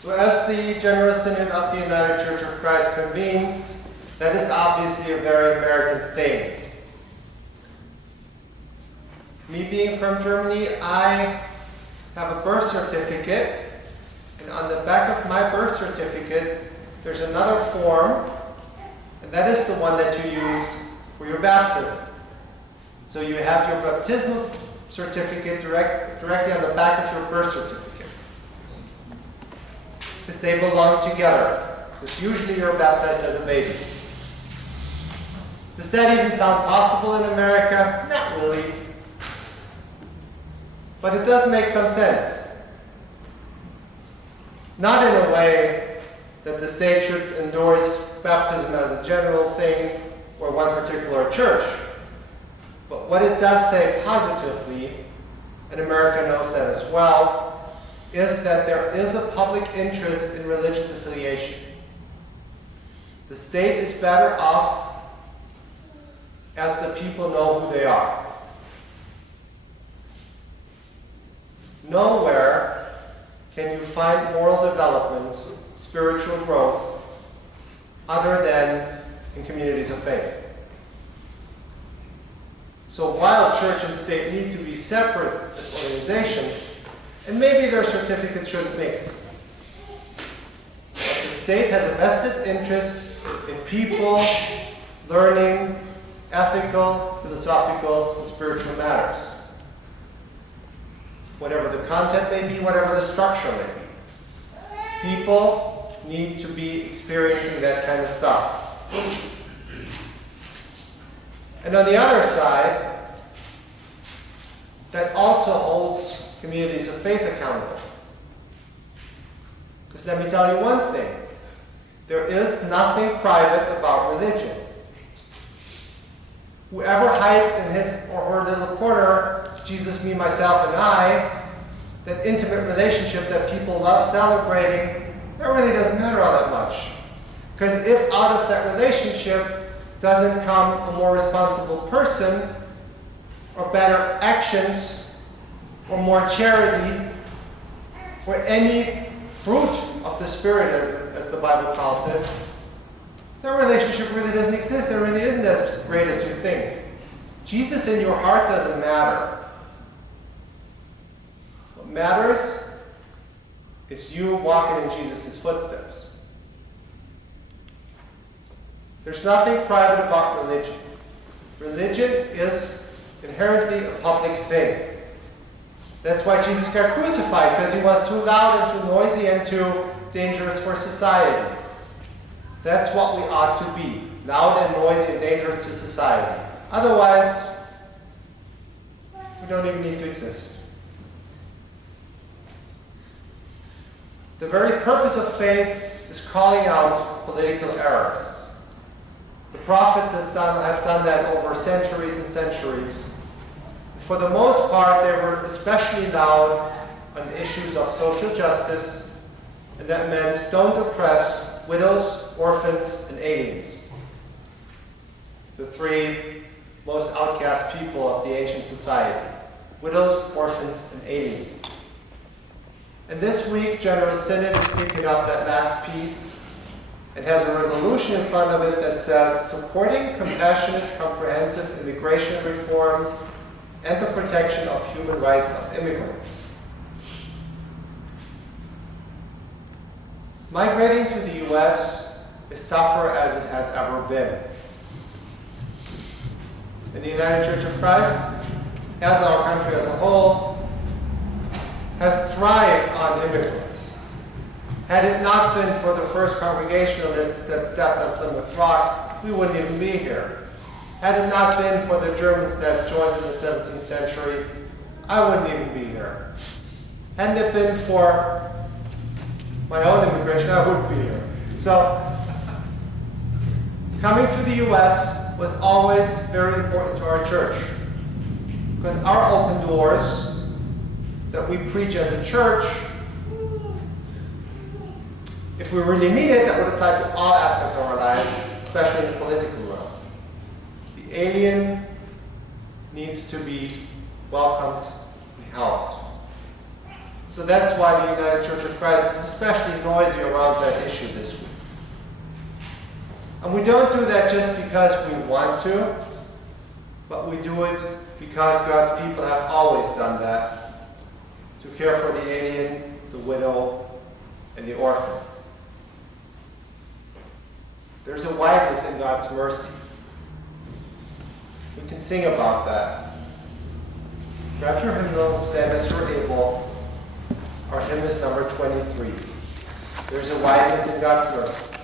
So as the General Synod of the United Church of Christ convenes, that is obviously a very American thing. Me being from Germany, I have a birth certificate, and on the back of my birth certificate, there's another form, and that is the one that you use for your baptism. So you have your baptismal certificate directly on the back of your birth certificate. Because they belong together. Because usually you're baptized as a baby. Does that even sound possible in America? Not really. But it does make some sense. Not in a way that the state should endorse baptism as a general thing or one particular church. But what it does say positively, and America knows that as well, is that there is a public interest in religious affiliation. The state is better off as the people know who they are. Nowhere can you find moral development, spiritual growth, other than in communities of faith. So while church and state need to be separate as organizations, and maybe their certificates shouldn't mix, but the state has a vested interest in people learning ethical, philosophical, and spiritual matters. Whatever the content may be, whatever the structure may be. People need to be experiencing that kind of stuff. And on the other side, that also holds communities of faith accountable. Because let me tell you one thing. There is nothing private about religion. Whoever hides in his or her little corner, Jesus, me, myself, and I, that intimate relationship that people love celebrating, that really doesn't matter all that much. Because if out of that relationship doesn't come a more responsible person, or better actions, or more charity, or any fruit of the Spirit, as the Bible calls it, that relationship really doesn't exist. It really isn't as great as you think. Jesus in your heart doesn't matter. What matters is you walking in Jesus' footsteps. There's nothing private about religion. Religion is inherently a public thing. That's why Jesus got crucified, because he was too loud and too noisy and too dangerous for society. That's what we ought to be, loud and noisy and dangerous to society. Otherwise, we don't even need to exist. The very purpose of faith is calling out political errors. The prophets have done that over centuries and centuries. For the most part, they were especially loud on issues of social justice, and that meant don't oppress widows, orphans, and aliens. The three most outcast people of the ancient society. Widows, orphans, and aliens. And this week, General Synod is picking up that last piece. It has a resolution in front of it that says, supporting compassionate, comprehensive immigration reform and the protection of human rights of immigrants. Migrating to the U.S. is tougher as it has ever been. And the United Church of Christ, as our country as a whole, has thrived on immigrants. Had it not been for the first Congregationalists that stepped on Plymouth Rock, we wouldn't even be here. Had it not been for the Germans that joined in the 17th century, I wouldn't even be here. Hadn't it been for my own immigration, I wouldn't be here. So, coming to the U.S. was always very important to our church. Because our open doors that we preach as a church, if we really mean it, that would apply to all aspects of our lives, especially in the political realm. The alien needs to be welcomed and helped. So that's why the United Church of Christ is especially noisy around that issue this week. And we don't do that just because we want to, but we do it because God's people have always done that, to care for the alien, the widow, and the orphan. There's a wideness in God's mercy. We can sing about that. Grab your hymnal and stand as you're able. Our hymn is number 23. There's a wideness in God's mercy.